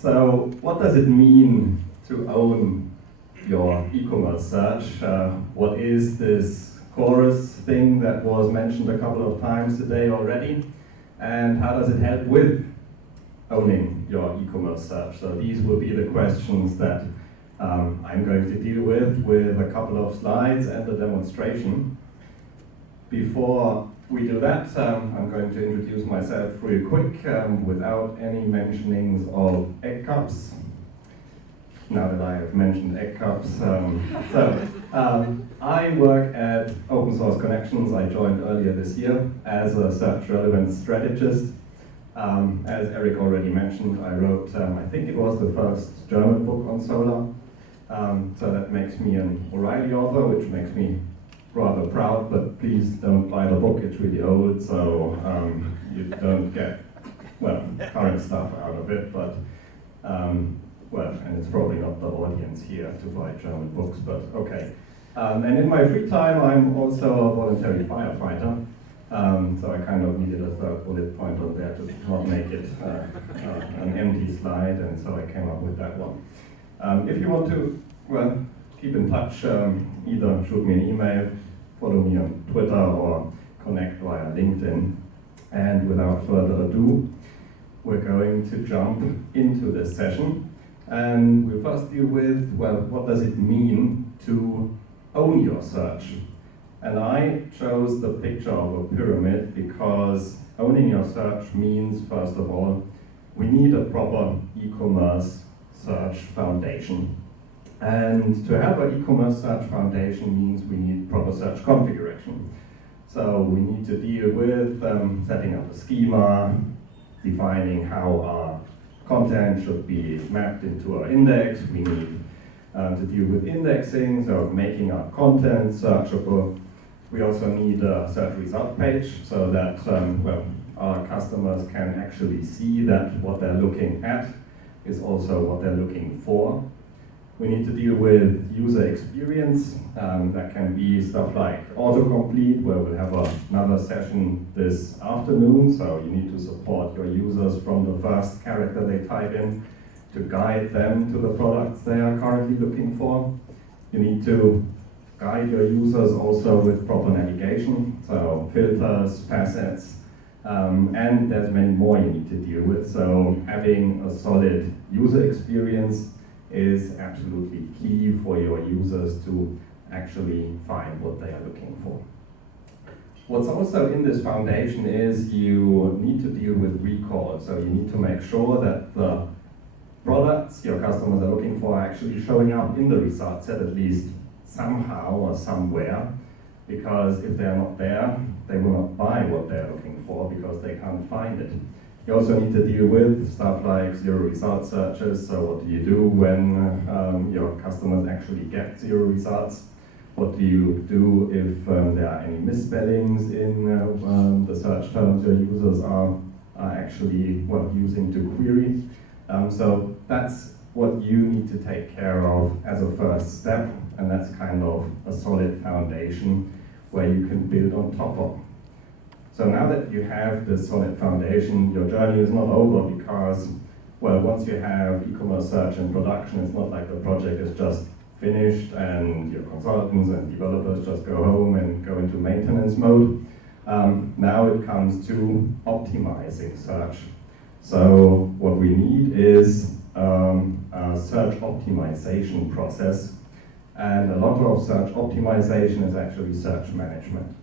So what does it mean to own your e-commerce search? What is this chorus thing that was mentioned a couple of times today already? And how does it help with owning your e-commerce search? So these will be the questions that I'm going to deal with a couple of slides and a demonstration. Before we do that, I'm going to introduce myself real quick without any mentionings of egg cups. Now that I have mentioned egg cups. I work at Open Source Connections. I joined earlier this year as a search relevance strategist. As Eric already mentioned, I wrote, I think it was the first German book on solar. So that makes me an O'Reilly author, which makes me rather proud, but please don't buy the book, it's really old, so you don't get, well, current stuff out of it, but, well, and it's probably not the audience here to buy German books, but okay. And in my free time, I'm also a voluntary firefighter, so I kind of needed a third bullet point on there to not make it an empty slide, and so I came up with that one. If you want to, well, keep in touch, either shoot me an email, follow me on Twitter, or connect via LinkedIn. And without further ado, we're going to jump into this session. And we'll first deal with, well, what does it mean to own your search? And I chose the picture of a pyramid because owning your search means, first of all, we need a proper e-commerce search foundation. And to have an e-commerce search foundation means we need proper search configuration. So we need to deal with setting up a schema, defining how our content should be mapped into our index. We need to deal with indexing, so making our content searchable. We also need a search result page so that well, our customers can actually see that what they're looking at is also what they're looking for. We need to deal with user experience. That can be stuff like autocomplete, where we'll have another session this afternoon. So you need to support your users from the first character they type in to guide them to the products they are currently looking for. You need to guide your users also with proper navigation, so filters, facets, and there's many more you need to deal with. So having a solid user experience is absolutely key for your users to actually find what they are looking for. What's also in this foundation is you need to deal with recall. So you need to make sure that the products your customers are looking for are actually showing up in the result set at least somehow or somewhere, because if they're not there, they will not buy what they're looking for because they can't find it. You also need to deal with stuff like zero result searches. So what do you do when your customers actually get zero results? What do you do if there are any misspellings in the search terms your users are actually using to query? So that's what you need to take care of as a first step, and that's kind of a solid foundation where you can build on top of. So now that you have this solid foundation, your journey is not over because, well, once you have e-commerce search in production, it's not like the project is just finished and your consultants and developers just go home and go into maintenance mode. Now it comes to optimizing search. So what we need is a search optimization process, and a lot of search optimization is actually search management.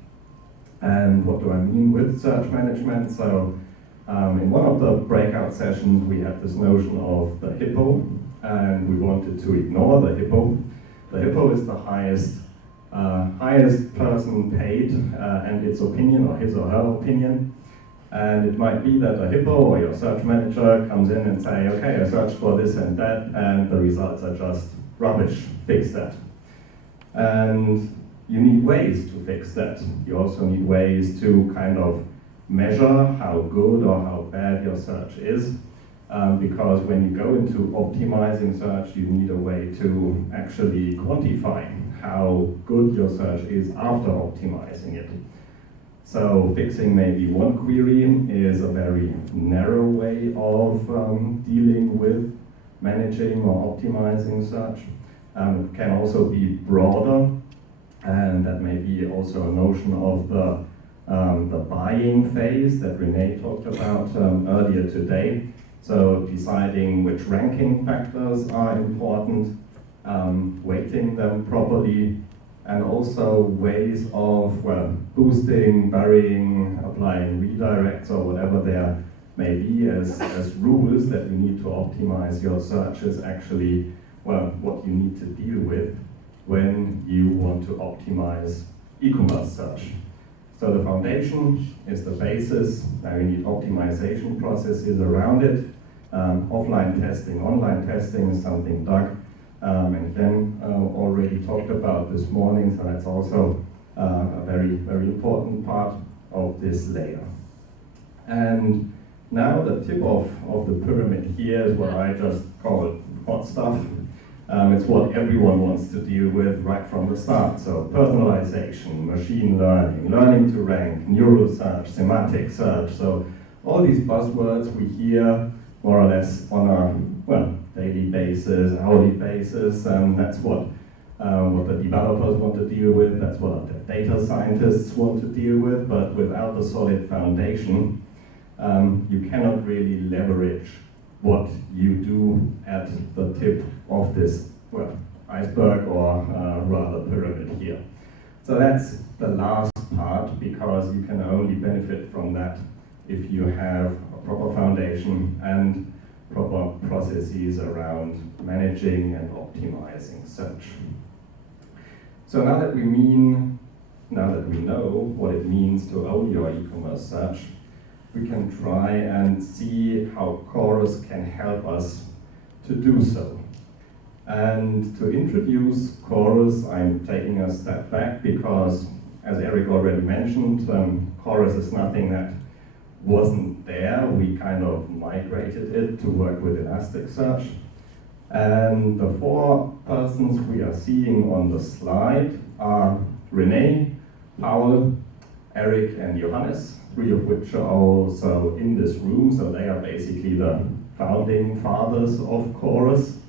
And what do I mean with search management? So in one of the breakout sessions we had this notion of the hippo, and we wanted to ignore the hippo. The hippo is the highest person paid and its opinion, or his or her opinion. And it might be that a hippo or your search manager comes in and say, okay, I searched for this and that, and the results are just rubbish, fix that. And you need ways to fix that. You also need ways to kind of measure how good or how bad your search is, because when you go into optimizing search, you need a way to actually quantify how good your search is after optimizing it. So fixing maybe one query is a very narrow way of dealing with managing or optimizing search. It can also be broader, and that may be also a notion of the buying phase that Renee talked about earlier today. So deciding which ranking factors are important, weighting them properly, and also ways of, well, boosting, burying, applying redirects or whatever there may be as rules that you need to optimize your search is actually, well, what you need to deal with when you want to optimize e-commerce search. So the foundation is the basis. Now you need optimization processes around it. Offline testing, online testing is something Doug and Ken already talked about this morning, so that's also a very, very important part of this layer. And now the tip of the pyramid here is what I just call hot stuff. It's what everyone wants to deal with right from the start. So personalization, machine learning, learning to rank, neural search, semantic search. So all these buzzwords we hear more or less on a, well, daily basis, hourly basis, and that's what the developers want to deal with, that's what the data scientists want to deal with, but without a solid foundation, you cannot really leverage what you do at the tip of this, well, iceberg or rather pyramid here. So that's the last part, because you can only benefit from that if you have a proper foundation and proper processes around managing and optimizing search. So now that we know what it means to own your e-commerce search, we can try and see how Chorus can help us to do so. And to introduce Chorus, I'm taking a step back because, as Eric already mentioned, Chorus is nothing that wasn't there. We kind of migrated it to work with Elasticsearch. And the four persons we are seeing on the slide are Renee, Paul, Eric, and Johannes, three of which are also in this room, so they are basically the founding fathers of Chorus.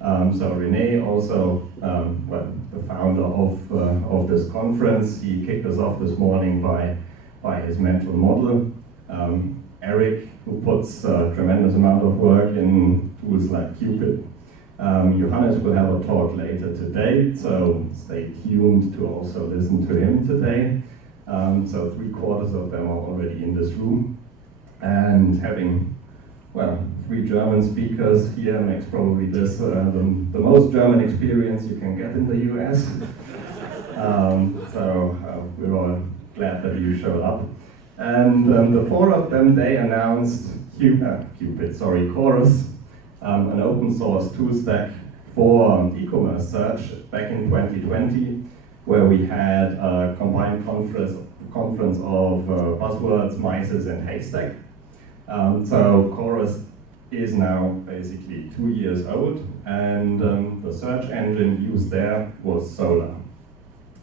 So Renee also, well, the founder of this conference, he kicked us off this morning by his mental model. Eric, who puts a tremendous amount of work in tools like Cupid. Johannes will have a talk later today, so stay tuned to also listen to him today. So 3/4 of them are already in this room. And having, well, 3 German speakers here makes probably this the most German experience you can get in the US. So we're all glad that you showed up. And the 4 of them, they announced Chorus, an open source tool stack for e-commerce search back in 2020, where we had a combined conference of buzzwords, MICES, and Haystack. So Chorus is now basically 2 years old, and the search engine used there was Solar.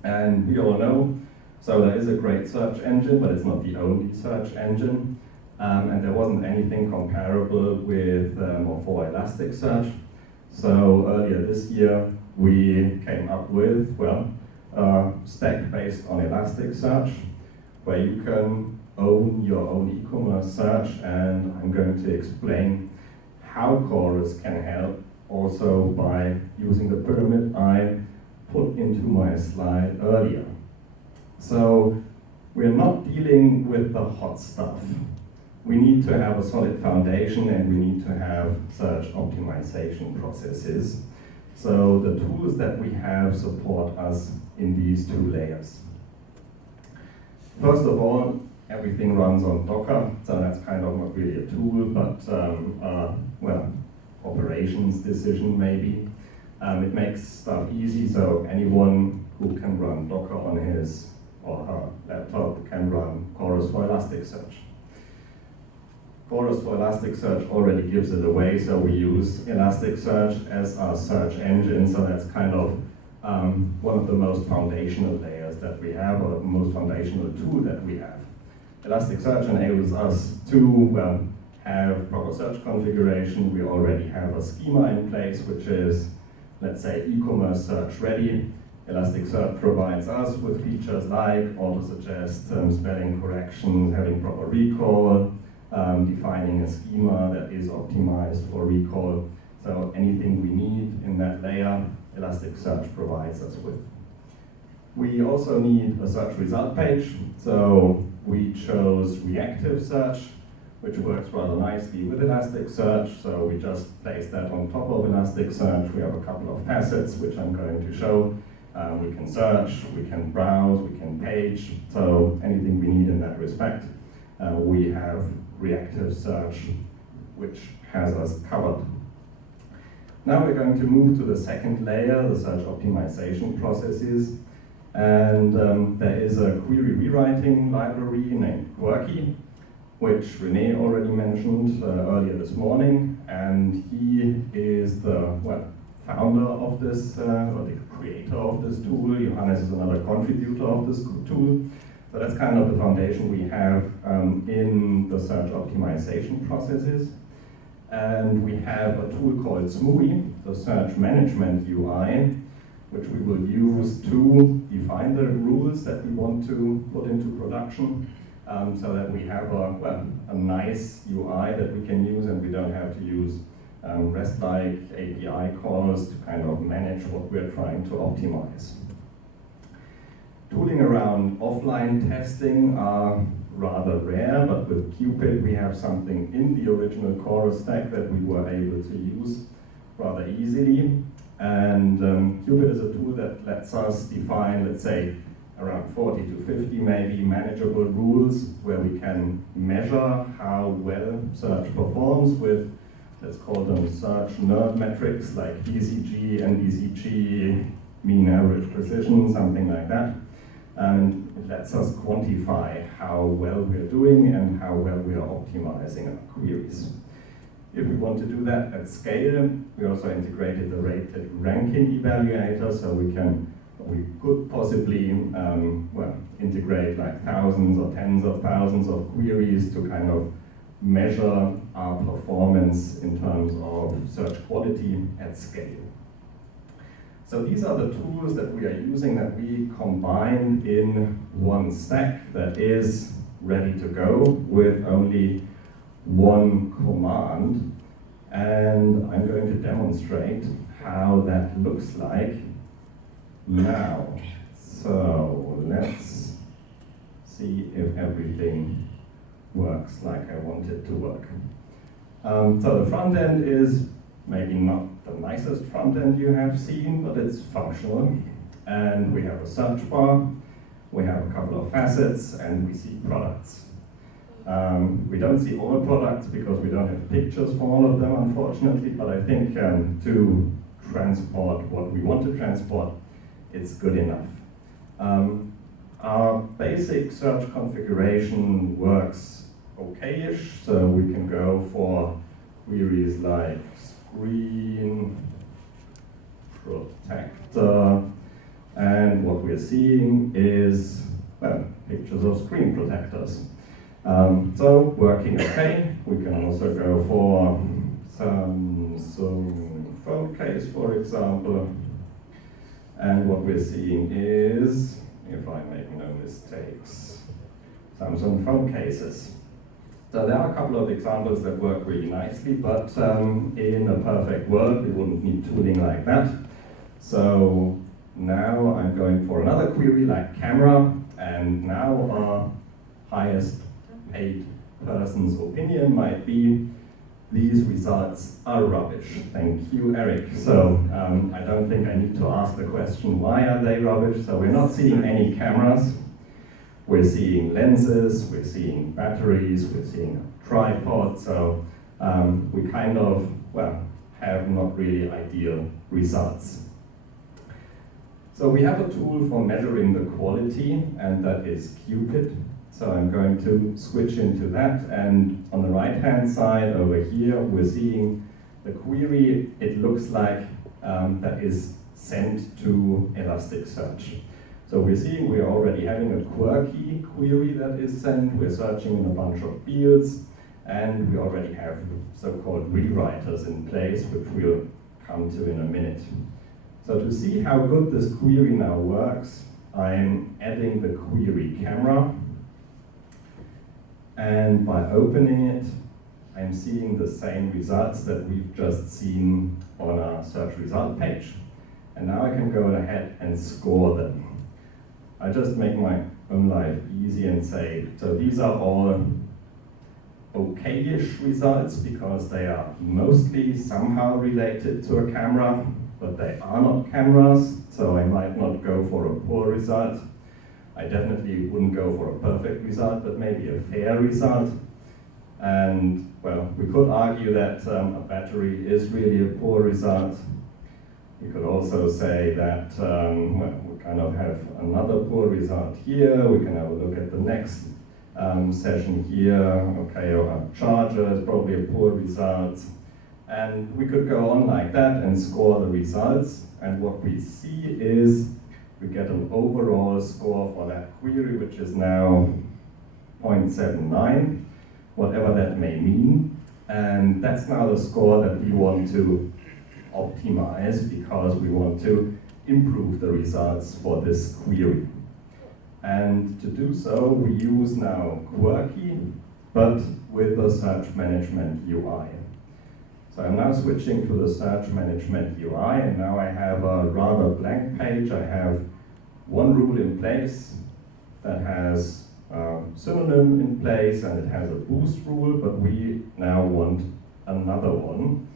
And we all know Solar is a great search engine, but it's not the only search engine. And there wasn't anything comparable with or for Elasticsearch. So earlier this year, we came up with, well, a stack based on Elasticsearch, where you can own your own e-commerce search, and I'm going to explain how Chorus can help also by using the pyramid I put into my slide earlier. So we're not dealing with the hot stuff. We need to have a solid foundation, and we need to have search optimization processes. So the tools that we have support us in these 2 layers. First of all, everything runs on Docker, so that's kind of not really a tool, but well, operations decision maybe. It makes stuff easy, so anyone who can run Docker on his or her laptop can run Chorus for Elasticsearch. Chorus for Elasticsearch already gives it away, so we use Elasticsearch as our search engine, so that's kind of one of the most foundational layers that we have, or the most foundational tool that we have. Elasticsearch enables us to, well, have proper search configuration. We already have a schema in place, which is, let's say, e-commerce search ready. Elasticsearch provides us with features like auto-suggest, spelling corrections, having proper recall, defining a schema that is optimized for recall. So anything we need in that layer, Elasticsearch provides us with. We also need a search result page. So we chose reactive search, which works rather nicely with Elasticsearch. So we just place that on top of Elasticsearch. We have a couple of facets, which I'm going to show. We can search, we can browse, we can page. So anything we need in that respect. We have reactive search, which has us covered. Now we're going to move to the second layer, the search optimization processes. And there is a query rewriting library named Quirky, which René already mentioned earlier this morning. And he is the founder of this, or the creator of this tool. Johannes is another contributor of this tool. So that's kind of the foundation we have in the search optimization processes. And we have a tool called SMUI, the Search Management UI, which we will use to define the rules that we want to put into production, so that we have a nice UI that we can use, and we don't have to use REST-like API calls to kind of manage what we're trying to optimize. Tooling around offline testing are rather rare, but with Cupid we have something in the original Chorus stack that we were able to use rather easily. And Cupid is a tool that lets us define, let's say, around 40 to 50 maybe manageable rules where we can measure how well search performs with, let's call them search nerd metrics like DCG, NDCG, mean average precision, something like that. And it lets us quantify how well we're doing and how well we are optimizing our queries. If we want to do that at scale, we also integrated the rated ranking evaluator, so we could possibly integrate like thousands or tens of thousands of queries to kind of measure our performance in terms of search quality at scale. So these are the tools that we are using that we combined in one stack that is ready to go with only one command. And I'm going to demonstrate how that looks like now. So let's see if everything works like I want it to work. So the front end is maybe not the nicest front end you have seen, but it's functional. And we have a search bar, we have a couple of facets, and we see products. We don't see all products because we don't have pictures for all of them, unfortunately, but I think to transport what we want to transport, it's good enough. Our basic search configuration works okay-ish, so we can go for queries like screen protector, and what we're seeing is, pictures of screen protectors. So working okay. We can also go for Samsung phone case, for example. And what we're seeing is, if I make no mistakes, Samsung phone cases. So there are a couple of examples that work really nicely, but in a perfect world, we wouldn't need tooling like that. So now I'm going for another query like camera, and now our highest paid person's opinion might be, these results are rubbish. Thank you, Eric. So I don't think I need to ask the question, why are they rubbish? So we're not seeing any cameras. We're seeing lenses, we're seeing batteries, we're seeing a tripod. So we kind of, have not really ideal results. So we have a tool for measuring the quality, and that is Cupid. So I'm going to switch into that, and on the right-hand side over here, we're seeing the query. It looks like that is sent to Elasticsearch. So we're seeing we're already having a quirky query that is sent. We're searching in a bunch of fields, And we already have so-called rewriters in place, which we'll come to in a minute. So to see how good this query now works, I'm adding the query camera. And by opening it, I'm seeing the same results that we've just seen on our search result page. And now I can go ahead and score them. I just make my own life easy and say, so these are all okay-ish results because they are mostly somehow related to a camera, but they are not cameras, so I might not go for a poor result. I definitely wouldn't go for a perfect result, but maybe a fair result. And, well, we could argue that a battery is really a poor result. We could also say that, well, we kind of have another poor result here. We can have a look at the next session here. Okay, our charger is probably a poor result. And we could go on like that and score the results. And what we see is we get an overall score for that query, which is now 0.79. Whatever that may mean. And that's now the score that we want to optimize because we want to improve the results for this query. And to do so, we use now Quirky, but with the Search Management UI. So I'm now switching to the Search Management UI, and now I have a rather blank page. I have one rule in place that has synonym in place, and it has a boost rule, but we now want another one,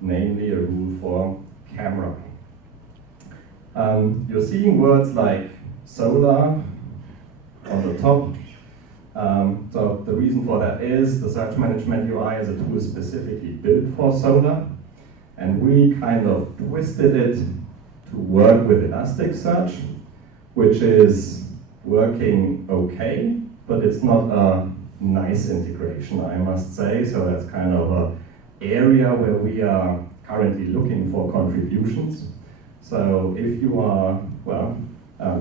namely a rule for camera. You're seeing words like solar on the top. So the reason for that is the Search Management UI is a tool specifically built for solar, and we kind of twisted it to work with Elasticsearch, which is working okay, but it's not a nice integration, I must say. So that's kind of an area where we are currently looking for contributions. So if you are, well,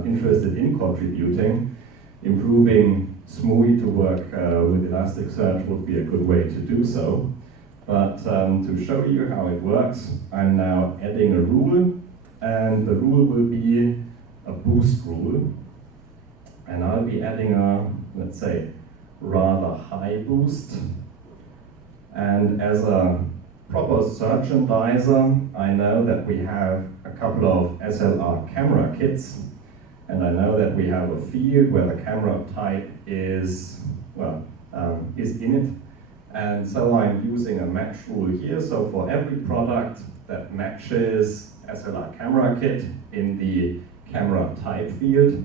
interested in contributing, improving SMUI to work with Elasticsearch would be a good way to do so. But to show you how it works, I'm now adding a rule, and the rule will be a boost rule. And I'll be adding a, let's say, rather high boost. And as a proper searchandizer, I know that we have a couple of SLR camera kits, and I know that we have a field where the camera type is, well, is in it. And so I'm using a match rule here. So for every product that matches SLR camera kit in the camera type field,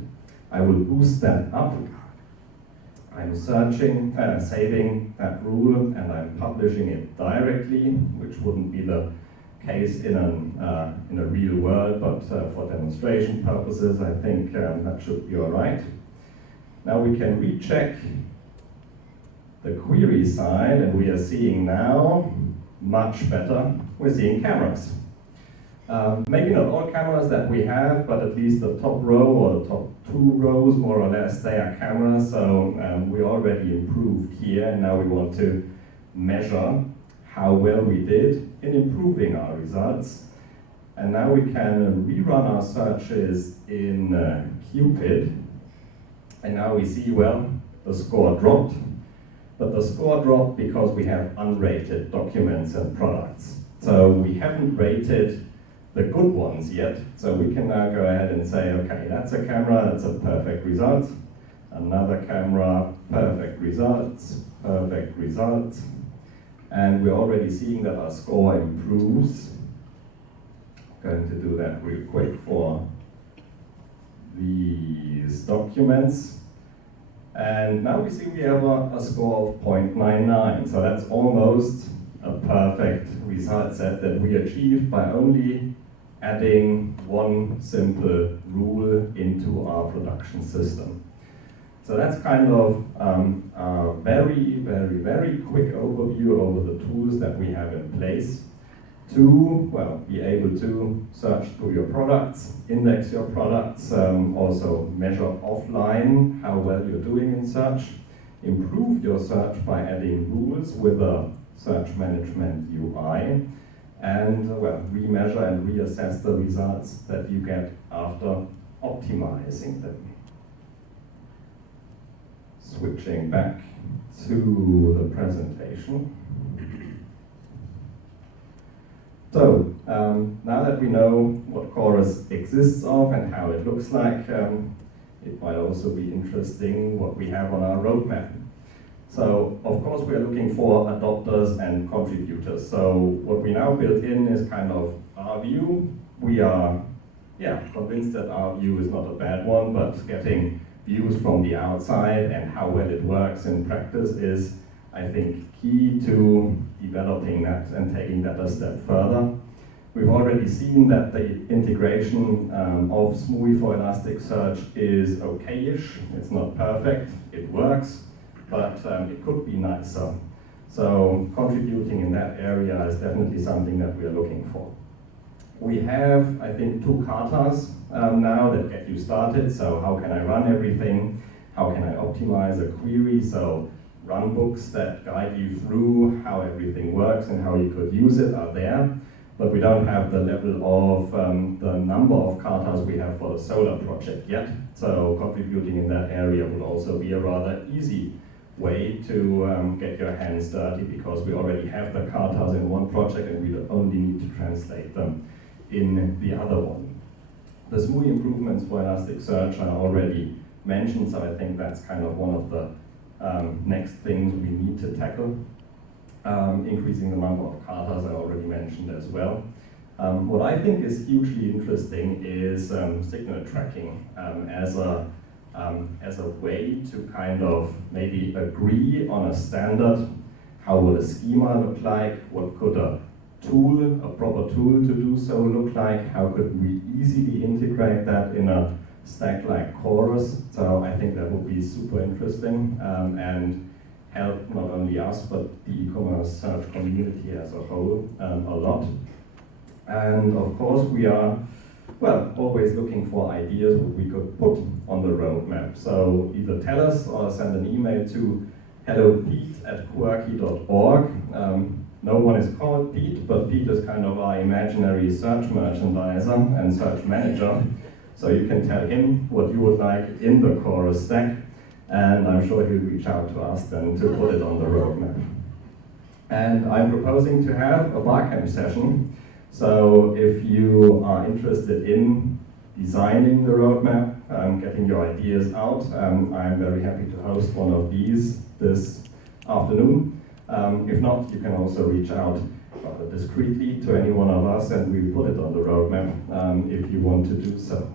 I will boost that up. I'm searching, saving that rule, and I'm publishing it directly, which wouldn't be the case in a real world, but for demonstration purposes, I think that should be all right. Now we can recheck the query side, and we are seeing now much better. We're seeing cameras. Maybe not all cameras that we have, but at least the top row or the top 2 rows, more or less, they are cameras. So we already improved here, and now we want to measure how well we did in improving our results. And now we can rerun our searches in Cupid, and now we see, well, the score dropped, but the score dropped because we have unrated documents and products. So we haven't rated the good ones yet, so we can now go ahead and say, okay, that's a camera, that's a perfect result. Another camera, perfect results, perfect results. And we're already seeing that our score improves. I'm going to do that real quick for these documents. And now we see we have a score of 0.99, so that's almost a perfect result set that we achieved by only adding one simple rule into our production system. So that's kind of a very, very, very quick overview over the tools that we have in place to, well, be able to search through your products, index your products, also measure offline how well you're doing in search. improve your search by adding rules with a search management UI, and well, remeasure and reassess the results that you get after optimizing them. Switching back to the presentation. So, now that we know what Chorus exists of and how it looks like, it might also be interesting what we have on our roadmap. So, of course, we are looking for adopters and contributors. So, what we now built in is kind of our view. We are, convinced that our view is not a bad one, but getting views from the outside and how well it works in practice is, I think, key to developing that and taking that a step further. We've already seen that the integration of SMUI for Elasticsearch is okay-ish. It's not perfect, it works, but it could be nicer. So contributing in that area is definitely something that we are looking for. We have, I think, 2 katas now that get you started. So how can I run everything? How can I optimize a query? So runbooks that guide you through how everything works and how you could use it are there. But we don't have the level of the number of katas we have for the solar project yet. So contributing in that area would also be a rather easy way to get your hands dirty, because we already have the katas in one project and we only need to translate them in the other one. The SMUI improvements for Elasticsearch are already mentioned, so I think that's kind of one of the next things we need to tackle. Increasing the number of katas I already mentioned as well. What I think is hugely interesting is signal tracking as a way to kind of maybe agree on a standard. How would a schema look like? What could a proper tool to do so look like? How could we easily integrate that in a stack like Chorus? So I think that would be super interesting and help not only us, but the e-commerce search community as a whole a lot. And of course, we are, well, always looking for ideas what we could put on the roadmap. So either tell us or send an email to hellopete@quirky.org. No one is called Pete, but Pete is kind of our imaginary search merchandiser and search manager. So you can tell him what you would like in the Chorus stack, and I'm sure he'll reach out to us then to put it on the roadmap. And I'm proposing to have a barcamp session. So if you are interested in designing the roadmap, getting your ideas out, I'm very happy to host one of these this afternoon. If not, you can also reach out discreetly to any one of us and we put it on the roadmap if you want to do so.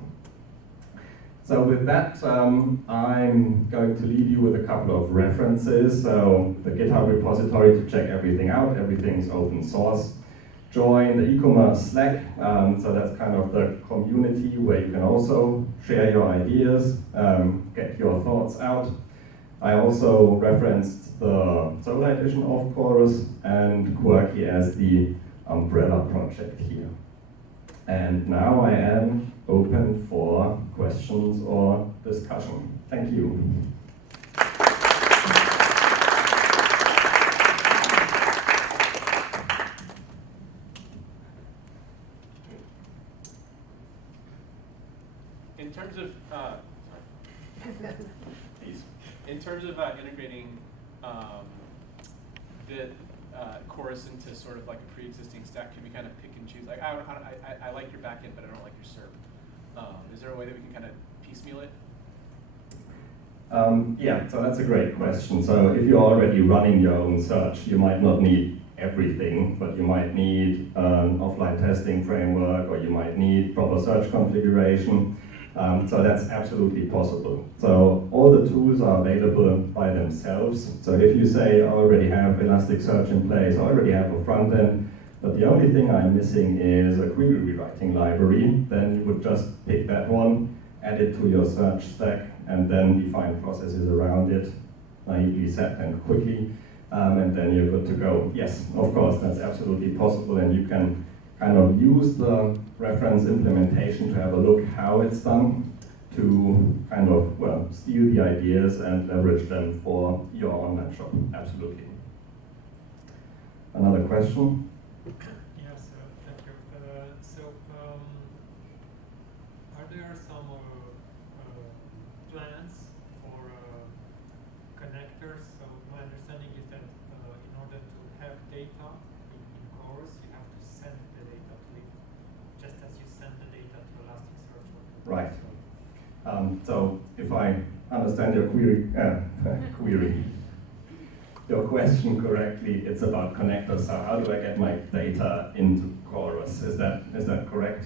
So with that, I'm going to leave you with a couple of references. So the GitHub repository to check everything out, everything's open source. Join the e-commerce Slack, so that's kind of the community where you can also share your ideas, get your thoughts out. I also referenced the Solar edition of Chorus and Quirky as the umbrella project here. And now I am open for questions or discussion. Thank you. In terms of integrating the Chorus into sort of like a pre-existing stack, can we kind of pick and choose? Like, I like your backend, but I don't like your server. Is there a way that we can kind of piecemeal it? Yeah, so that's a great question. So if you're already running your own search, you might not need everything, but you might need an offline testing framework, or you might need proper search configuration. So that's absolutely possible. So all the tools are available by themselves. So if you say, I already have Elasticsearch in place, I already have a front end, but the only thing I'm missing is a query rewriting library, then you would just pick that one, add it to your search stack, and then define processes around it, naively set and quickly, and then you're good to go. Yes, of course, that's absolutely possible, and you can kind of use the reference implementation to have a look how it's done. to kind of, well, steal the ideas and leverage them for your online shop. Absolutely. Another question? Yes, thank you. Are there some plans for connectors? So my understanding is that in order to have data in Chorus, you have to send the data to it, just as you send the data to Elasticsearch. Right. So if I understand your your question correctly, it's about connectors. So how do I get my data into Chorus? Is that correct?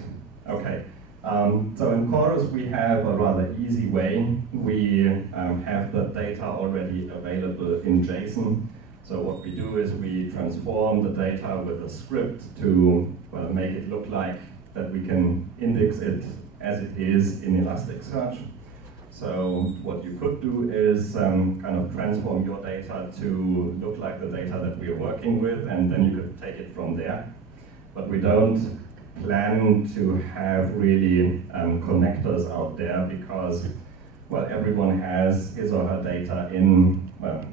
Okay. So in Chorus we have a rather easy way. We have the data already available in JSON. So what we do is we transform the data with a script to, well, make it look like that we can index it as it is in Elasticsearch. So what you could do is kind of transform your data to look like the data that we are working with, and then you could take it from there. But we don't plan to have really connectors out there because, well, everyone has his or her data in, well,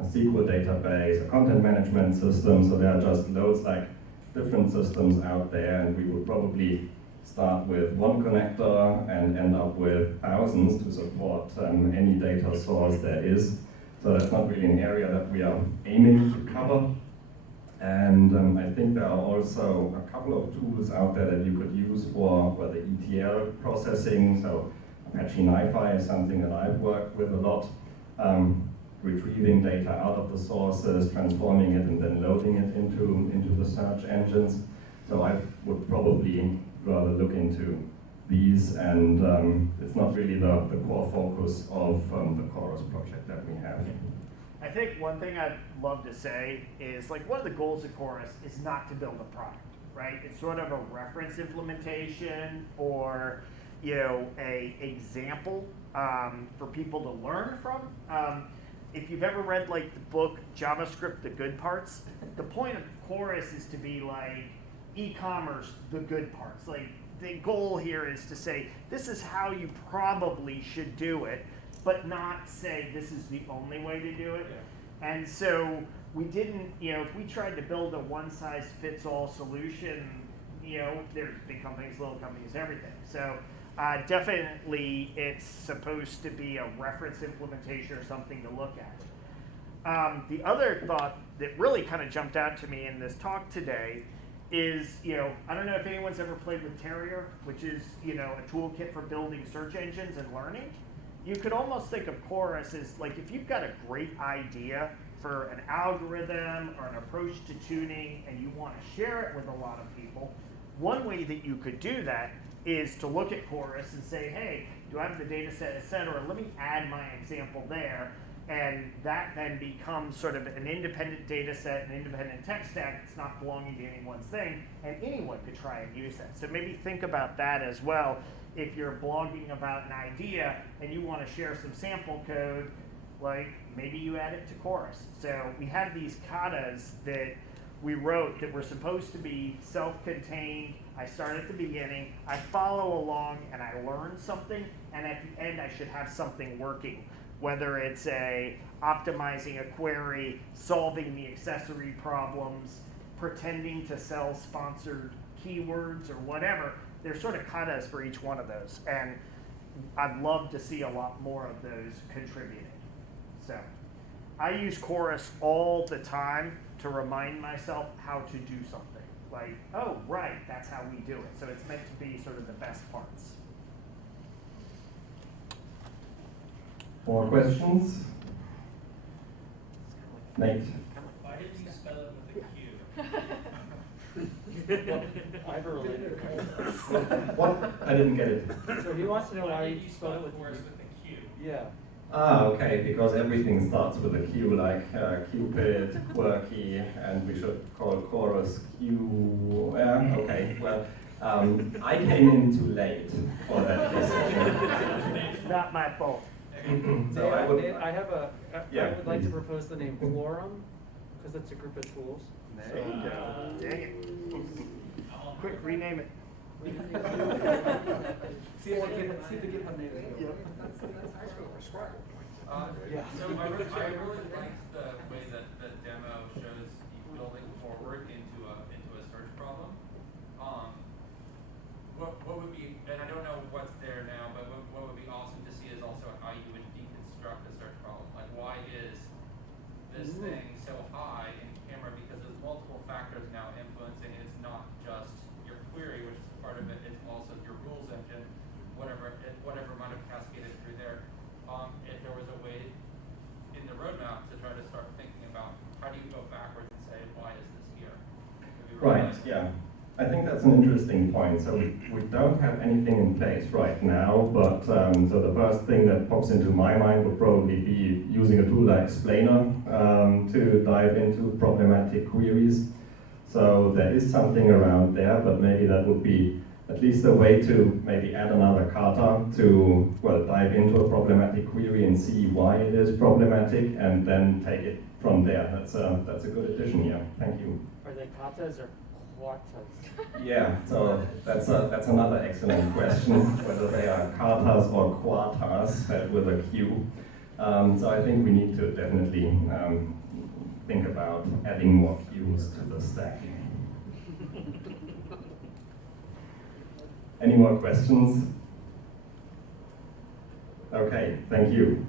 a SQL database, a content management system, so there are just loads like different systems out there, and we would probably start with one connector and end up with thousands to support any data source there is. So that's not really an area that we are aiming to cover. And I think there are also a couple of tools out there that you could use for the ETL processing. So Apache NiFi is something that I've worked with a lot. Retrieving data out of the sources, transforming it, and then loading it into the search engines. So I would probably rather look into these, and it's not really the core focus of the Chorus project that we have. I think one thing I'd love to say is, like, one of the goals of Chorus is not to build a product, right? It's sort of a reference implementation or, you know, a example for people to learn from. If you've ever read like the book JavaScript, The Good Parts, the point of Chorus is to be like e-commerce, the good parts. Like, the goal here is to say, this is how you probably should do it, but not say this is the only way to do it. Yeah. And so we didn't, you know, if we tried to build a one-size-fits-all solution, you know, there's big companies, little companies, everything. So definitely it's supposed to be a reference implementation or something to look at. The other thought that really kind of jumped out to me in this talk today is, you know, I don't know if anyone's ever played with Terrier, which is, you know, a toolkit for building search engines and learning. You could almost think of Chorus as like, if you've got a great idea for an algorithm or an approach to tuning and you want to share it with a lot of people, one way that you could do that is to look at Chorus and say, hey, do I have the data set, et cetera? Let me add my example there. And that then becomes sort of an independent data set, an independent tech stack. It's not belonging to any one thing, and anyone could try and use that. So maybe think about that as well. If you're blogging about an idea and you want to share some sample code, like maybe you add it to Chorus. So we have these katas that we wrote that were supposed to be self-contained. I start at the beginning, I follow along, and I learn something, and at the end I should have something working. Whether it's optimizing a query, solving the accessory problems, pretending to sell sponsored keywords or whatever, there's sort of katas for each one of those. And I'd love to see a lot more of those contributing. So I use Chorus all the time to remind myself how to do something. Like, oh, right, that's how we do it. So it's meant to be sort of the best parts. More questions? Nate? Why did you spell it with a Q? I have a related question. What? I didn't get it. So he wants to know Why why did you you spell spell it with Chorus a with a Q? Yeah. Ah, okay, because everything starts with a Q, like Cupid, quirky, and we should call Chorus Q. Okay, well, I came in too late for that decision. Not my fault. So I would, I have a. Yeah, I would like to please. propose the name Quorum because it's a group of tools. There you go. Dang it. Quick, rename it. See the GitHub name. Yeah. So I really liked the way that the demo shows you building forward into a search problem. What would be, and I don't know what's there now, but what would be awesome to see is also how you would deconstruct a search problem. Like, why is this thing so high in camera? Because there's multiple factors now influencing it. It's not just your query, which is part of it. It's also your rules engine, whatever might have cascaded through there. If there was a way in the roadmap to try to start thinking about how do you go backwards and say, why is this here? It'd be really Right, nice. yeah. I think that's an interesting point. So we don't have anything in place right now, but so the first thing that pops into my mind would probably be using a tool like Explainer to dive into problematic queries. So there is something around there, but maybe that would be at least a way to maybe add another kata to, well, dive into a problematic query and see why it is problematic and then take it from there. That's a good addition, yeah. Thank you. Are they katas or quartas? Yeah, so that's another excellent question, whether they are katas or quartas, spelled with a Q. So I think we need to definitely think about adding more Qs to the stack. Any more questions? Okay, thank you.